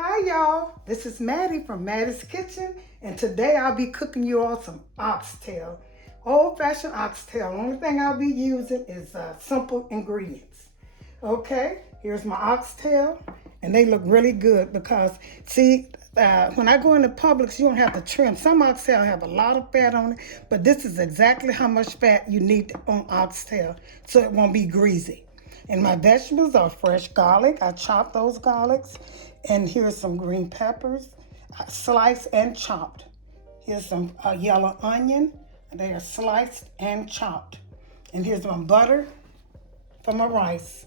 Hi y'all, this is Mattie from Mattie's Kitchen, and today I'll be cooking you all some oxtail. Old Fashion Oxtail. The only thing I'll be using is simple ingredients. Okay, here's my oxtail, and they look really good because, see, when I go into Publix, you don't have to trim. Some oxtail have a lot of fat on it, but this is exactly how much fat you need on oxtail, so it won't be greasy. And my vegetables are fresh garlic. I chopped those garlics. And here's some green peppers, sliced and chopped. Here's some yellow onion. They are sliced and chopped. And here's my butter for my rice.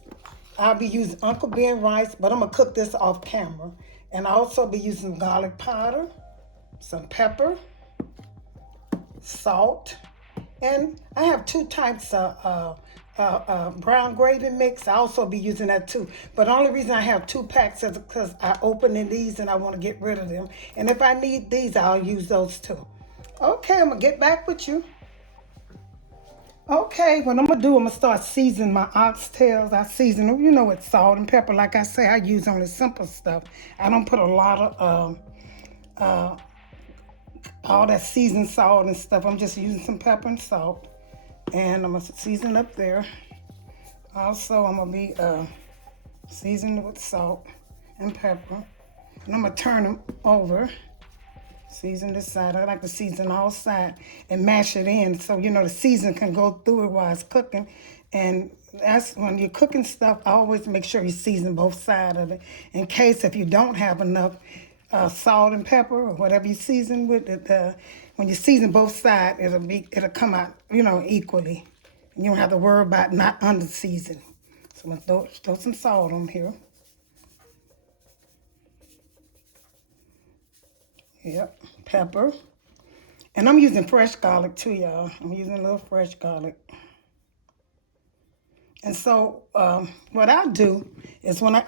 I'll be using Uncle Ben rice, but I'm going to cook this off camera. And I'll also be using garlic powder, some pepper, salt, and I have two types of brown gravy mix. I also be using that too. But the only reason I have two packs is because I open in these and I want to get rid of them. And if I need these, I'll use those too. Okay, I'm going to get back with you. Okay, what I'm going to do, I'm going to start seasoning my oxtails. I season them, with salt and pepper. Like I say, I use only simple stuff. I don't put a lot of all that seasoned salt and stuff. I'm just using some pepper and salt. And I'm going to season up there. Also, I'm going to be seasoning with salt and pepper. And I'm going to turn them over. Season this side. I like to season all sides and mash it in so, the season can go through it while it's cooking. And that's when you're cooking stuff, I always make sure you season both sides of it. In case if you don't have enough salt and pepper or whatever you season with it, when you season both sides, it'll come out, equally. And you don't have to worry about not under seasoning. So I'm gonna throw some salt on here. Yep, pepper. And I'm using fresh garlic too, y'all. I'm using a little fresh garlic. And so what I do is I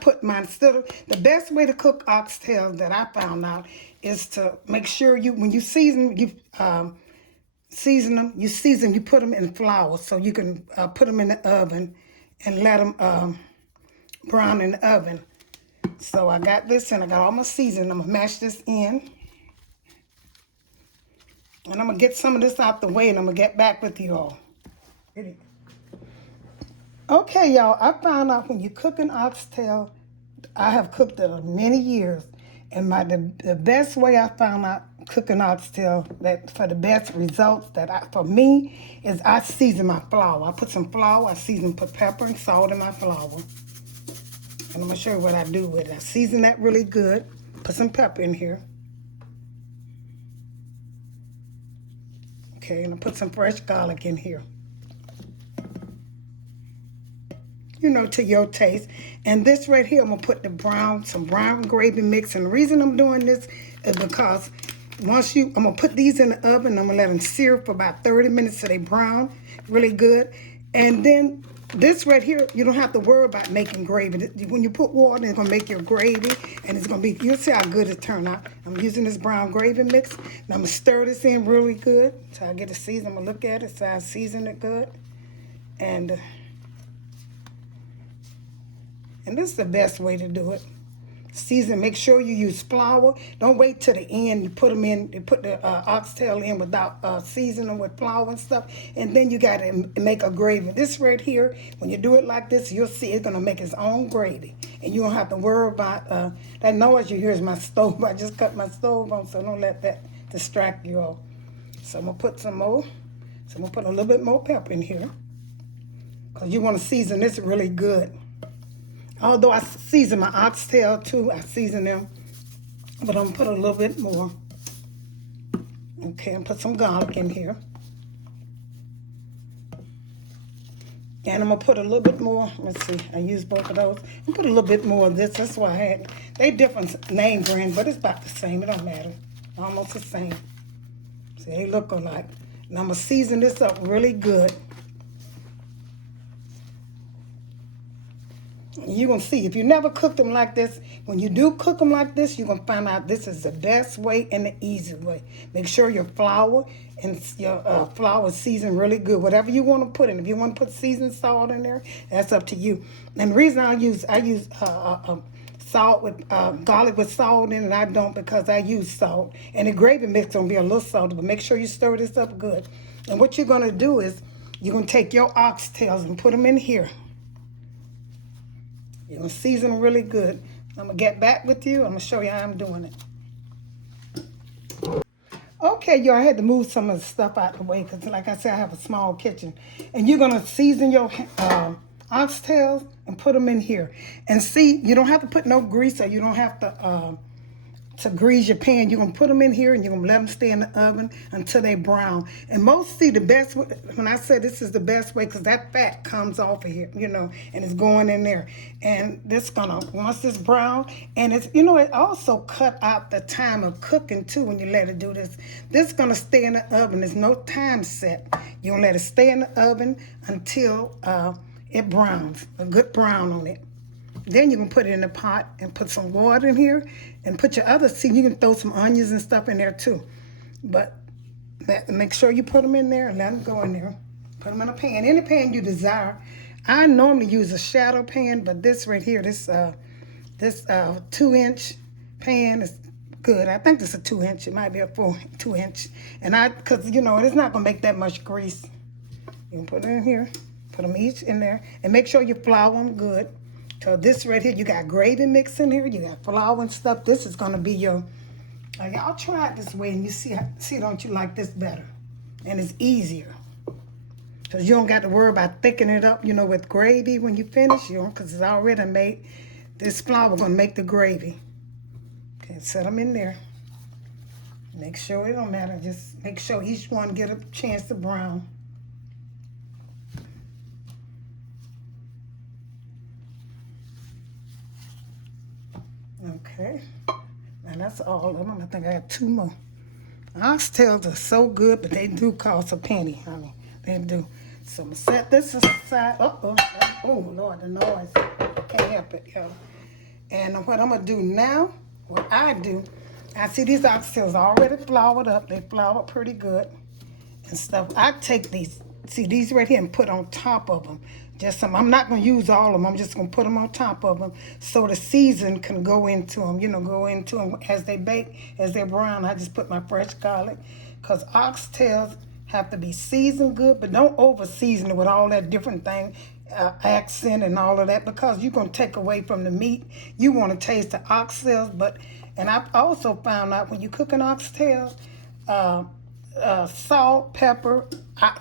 put my the best way to cook oxtail that I found out is to make sure when you season you put them in flour so you can put them in the oven and let them brown in the oven. So I got this and I got all my seasoning. I'm gonna mash this in. And I'm gonna get some of this out the way and I'm gonna get back with you all. Okay, y'all, I found out when you're cooking oxtail, I have cooked it many years, and the best way I found out cooking oxtail that for the best results for me is I season my flour. I put some flour, put pepper and salt in my flour. And I'm gonna show you what I do with it. I season that really good. Put some pepper in here. Okay, and I put some fresh garlic in here. To your taste. And this right here, I'm going to put some brown gravy mix. And the reason I'm doing this is because I'm going to put these in the oven. I'm going to let them sear for about 30 minutes so they brown really good. And then this right here, you don't have to worry about making gravy. When you put water, it's going to make your gravy. And it's going to be, you'll see how good it turned out. I'm using this brown gravy mix. And I'm going to stir this in really good. So I get it seasoned. I'm going to look at it. So I season it good. And this is the best way to do it. Season, make sure you use flour. Don't wait till the end. You put them in, you put the oxtail in without seasoning with flour and stuff. And then you got to make a gravy. This right here, when you do it like this, you'll see it's going to make its own gravy. And you don't have to worry about, that noise you hear is my stove. I just cut my stove on, so don't let that distract you all. So I'm going to put some more. So I'm going to put a little bit more pepper in here. Because you want to season this really good. Although I season my oxtail too, I season them, but I'm gonna put a little bit more. Okay, and put some garlic in here. And I'm gonna put a little bit more, let's see, I used both of those. I'm put a little bit more of this, that's why I had, they different name brand, but it's about the same, it don't matter. Almost the same. See, they look alike. And I'm gonna season this up really good. You're going to see. If you never cooked them like this, when you do cook them like this, you're going to find out this is the best way and the easy way. Make sure your flour and your flour is seasoned really good. Whatever you want to put in. If you want to put seasoned salt in there, that's up to you. And the reason I use salt with garlic with salt in it, I don't, because I use salt. And the gravy mix going to be a little salty, but make sure you stir this up good. And what you're going to do is you're going to take your oxtails and put them in here. You're going to season them really good. I'm going to get back with you. I'm going to show you how I'm doing it. Okay, y'all, I had to move some of the stuff out of the way because, like I said, I have a small kitchen. And you're going to season your oxtails and put them in here. And see, you don't have to put no grease, or you don't have to grease your pan. You're going to put them in here and you're going to let them stay in the oven until they brown. And mostly the best way, when I say this is the best way, because that fat comes off of here, you know, and it's going in there. And this going to, once it's brown, and it's, you know, it also cut out the time of cooking too when you let it do this. This is going to stay in the oven. There's no time set. You're going to let it stay in the oven until it browns, a good brown on it. Then you can put it in the pot and put some water in here and put your other seed. You can throw some onions and stuff in there too. But make sure you put them in there and let them go in there. Put them in a pan, any pan you desire. I normally use a shadow pan, but this right here, this 2-inch pan is good. I think this is a 2-inch. It might be a 2-inch. And because, you know, it's not going to make that much grease. You can put it in here. Put them each in there. And make sure you flour them good. So this right here, you got gravy mix in here. You got flour and stuff. This is going to be your, y'all try it this way and you see, don't you like this better? And it's easier. Because you don't got to worry about thickening it up, you know, with gravy when you finish, you know, because it's already made. This flour going to make the gravy. Okay, set them in there. Make sure, it don't matter. Just make sure each one get a chance to brown. Okay, and that's all of them. I think I have 2 more. Oxtails are so good, but they do cost a penny, honey. They do. So I'm going to set this aside. Oh, Lord, the noise. Can't help it, yo. And what I'm going to do now, what I do, I see these oxtails already floured up. They floured pretty good and stuff. I take these, see these right here, and put on top of them. Just some. I'm not going to use all of them. I'm just going to put them on top of them so the season can go into them, you know, go into them as they bake, as they're brown. I just put my fresh garlic because oxtails have to be seasoned good, but don't over season it with all that different thing, accent and all of that, because you're going to take away from the meat. You want to taste the oxtails, and I've also found out when you cook an oxtails, salt, pepper,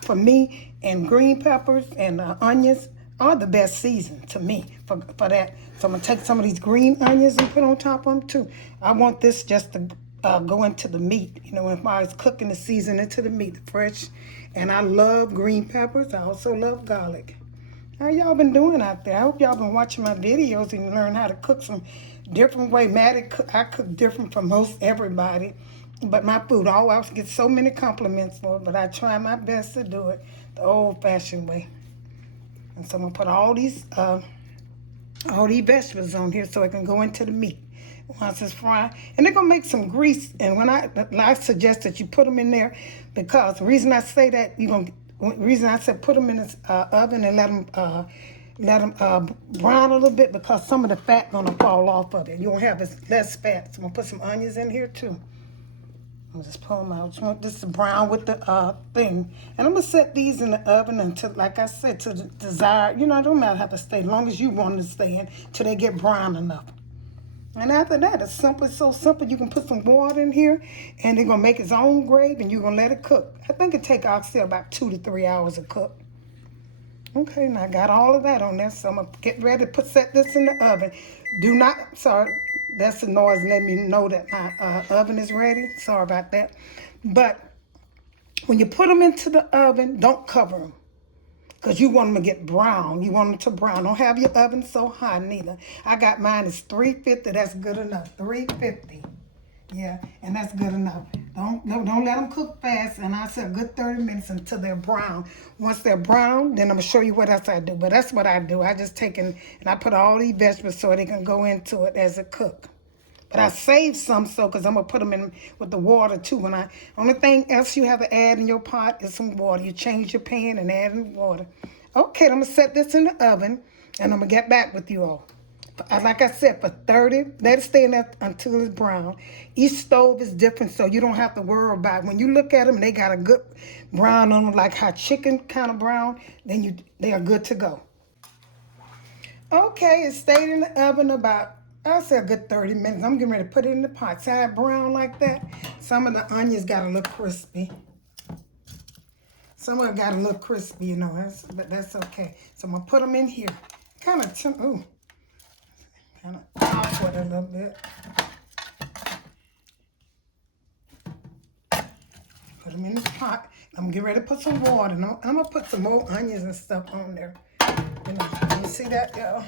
for me, and green peppers and onions are the best season to me for that. So I'm going to take some of these green onions and put on top of them too. I want this just to go into the meat. You know, when I was cooking the season into the meat, fresh. And I love green peppers. I also love garlic. How y'all been doing out there? I hope y'all been watching my videos and learn how to cook some different way. Mattie, I cook different from most everybody. But my food, I always get so many compliments for it, but I try my best to do it the old-fashioned way. And so I'm going to put all these vegetables on here so it can go into the meat once it's fried. And they're going to make some grease. And when I suggest that you put them in there, because the reason I say that, the reason I said put them in this oven and let them brown a little bit, because some of the fat going to fall off of it. You won't have less fat. So I'm going to put some onions in here too. I'm just pull them out. I just want this to brown with the thing. And I'm going to set these in the oven until, like I said, to the desired, you know, it don't matter how to stay, as long as you want them to stay in, till they get brown enough. And after that, it's simple. It's so simple. You can put some water in here, and they're going to make its own gravy, and you're going to let it cook. I think it takes oxtail about 2 to 3 hours to cook. Okay, now I got all of that on there, so I'm going to get ready to set this in the oven. That's the noise letting me know that my oven is ready. Sorry about that. But when you put them into the oven, don't cover them, because you want them to get brown. You want them to brown. Don't have your oven so hot neither. I got mine is 350. That's good enough. 350. Yeah, and that's good enough. Don't let them cook fast. And I said a good 30 minutes until they're brown. Once they're brown, then I'm gonna show you what else I do. But that's what I do. I just take and I put all these vegetables so they can go into it as it cook. But I saved some so because I'm gonna put them in with the water too. Only thing else you have to add in your pot is some water. You change your pan and add in water. Okay, I'm gonna set this in the oven and I'm gonna get back with you all. Like I said, for 30, let it stay in there until it's brown. Each stove is different, so you don't have to worry about it. When you look at them, they got a good brown on them, like hot chicken kind of brown, then they are good to go. Okay, it stayed in the oven about, I'll say a good 30 minutes. I'm getting ready to put it in the pot. See how it brown like that? Some of the onions got a little crispy. Some of it got a little crispy, you know, but that's okay. So I'm going to put them in here. Kind of awkward a little bit. Put them in the pot. I'm going to get ready to put some water. And I'm going to put some more onions and stuff on there. You know, you see that, y'all?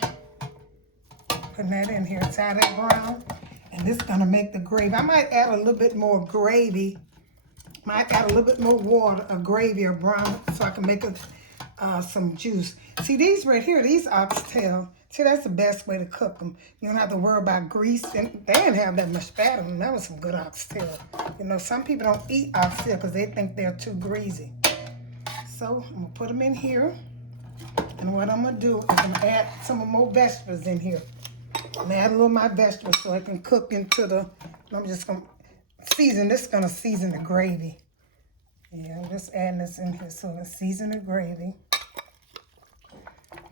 Putting that in here. It's out that brown. And this is going to make the gravy. I might add a little bit more gravy. Might add a little bit more water, or gravy, or brown, so I can make some juice. See, these right here, these oxtail. See, that's the best way to cook them. You don't have to worry about grease. And they didn't have that much fat in them. That was some good oxtail. You know, some people don't eat oxtail because they think they're too greasy. So I'm going to put them in here. And what I'm going to do is I'm going to add some more vegetables in here. I'm going to add a little of my vegetables so I can cook into the, I'm just going to season. This is going to season the gravy. Yeah, I'm just adding this in here so it's season the gravy.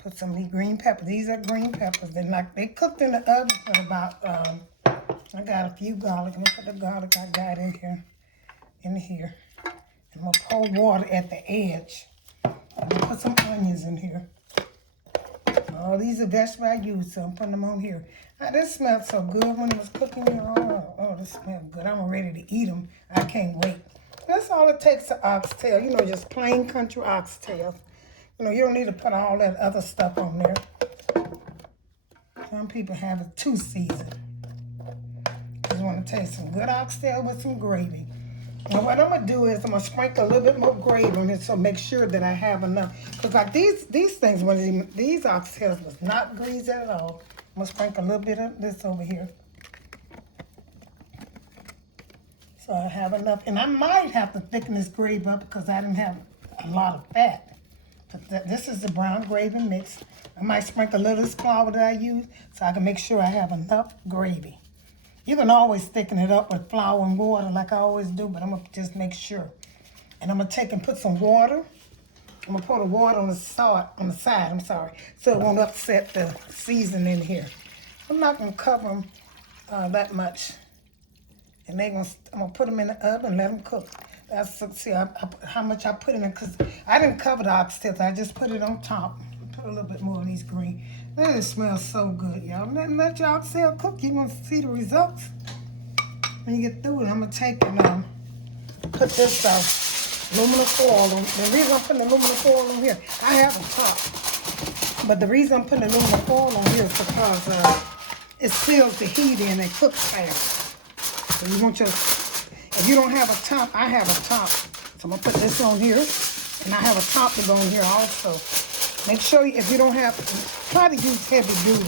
Put some of these green peppers. These are green peppers. They cooked in the oven for about, I got a few garlic. I'm going to put the garlic I got in here. And I'm going to pour water at the edge. I'm going to put some onions in here. All these are vegetables I use, so I'm putting them on here. This smelled so good when it was cooking here. Oh, this smells good. I'm ready to eat them. I can't wait. That's all it takes to oxtail. You know, just plain country oxtail. You know, you don't need to put all that other stuff on there. Some people have it too seasoned. Just want to taste some good oxtail with some gravy. And what I'm going to do is I'm going to sprinkle a little bit more gravy on it so make sure that I have enough. Because like these things, these oxtails was not greasy at all. I'm going to sprinkle a little bit of this over here. So I have enough. And I might have to thicken this gravy up because I didn't have a lot of fat. But this is the brown gravy mix. I might sprinkle a little of this flour that I use so I can make sure I have enough gravy. You can always thicken it up with flour and water like I always do, but I'm going to just make sure. And I'm going to take and put some water. I'm going to pour the water on the side, so it won't upset the seasoning here. I'm not going to cover them that much. And I'm going to put them in the oven and let them cook. See how much I put in it, because I didn't cover the oxtails. I just put it on top. Put a little bit more of these green. It smells so good, y'all. Let your oxtail cook. You're going to see the results when you get through it. I'm going to take and put this aluminum foil on. The reason I'm putting aluminum foil on here, I have a top. But the reason I'm putting aluminum foil on here is because it seals the heat in and cooks fast. So you want if you don't have a top, I have a top. So I'm going to put this on here. And I have a top to go on here also. Make sure if you don't have, try to use heavy duty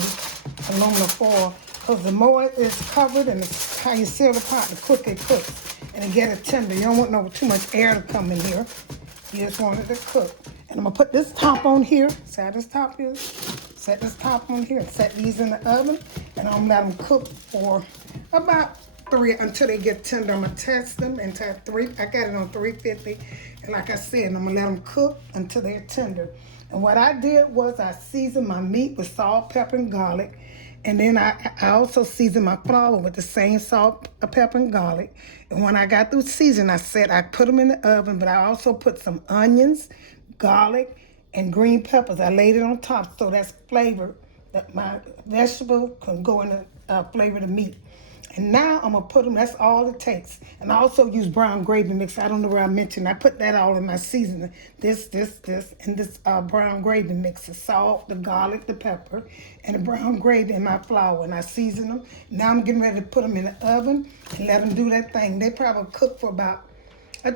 aluminum foil, because the more it's covered and how you seal the pot, the quicker it cooks. And it get it tender. You don't want too much air to come in here. You just want it to cook. And I'm going to put this top on here. See how this top is? Set this top on here. Set these in the oven. And I'm going to let them cook for about 3 until they get tender. I'm going to test them until 3. I got it on 350. And like I said, I'm going to let them cook until they're tender. And what I did was I seasoned my meat with salt, pepper, and garlic. And then I also seasoned my flour with the same salt, pepper, and garlic. And when I got through seasoning, I put them in the oven, but I also put some onions, garlic, and green peppers. I laid it on top so that's flavor, that my vegetable can go in and flavor the meat. And now I'm gonna put them, that's all it takes. And I also use brown gravy mix. I don't know where I mentioned, I put that all in my seasoning. This, and this brown gravy mix, the salt, the garlic, the pepper, and the brown gravy in my flour. And I season them. Now I'm getting ready to put them in the oven and let them do that thing. They probably cook for about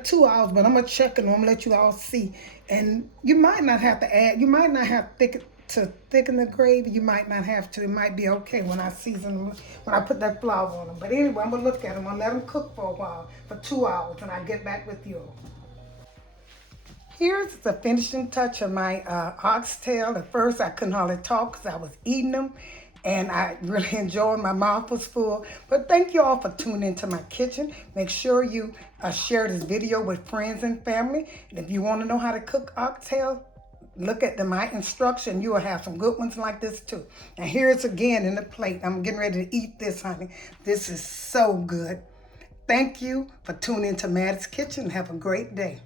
2 hours, but I'm gonna check it and I'm gonna let you all see. And you might not have to add, you might not have to thicken the gravy. You might not have to. It might be okay when I season them, when I put that flour on them. But anyway, I'm gonna look at them. I'm gonna let them cook for a while, for 2 hours, and I get back with you. Here's the finishing touch of my oxtail. At first, I couldn't hardly talk because I was eating them, and I really enjoyed. My mouth was full. But thank you all for tuning into my kitchen. Make sure you share this video with friends and family. And if you want to know how to cook oxtail, look at my instruction. You will have some good ones like this too. And here it's again in the plate. I'm getting ready to eat this, honey. This is so good. Thank you for tuning into Mattie's Kitchen. Have a great day.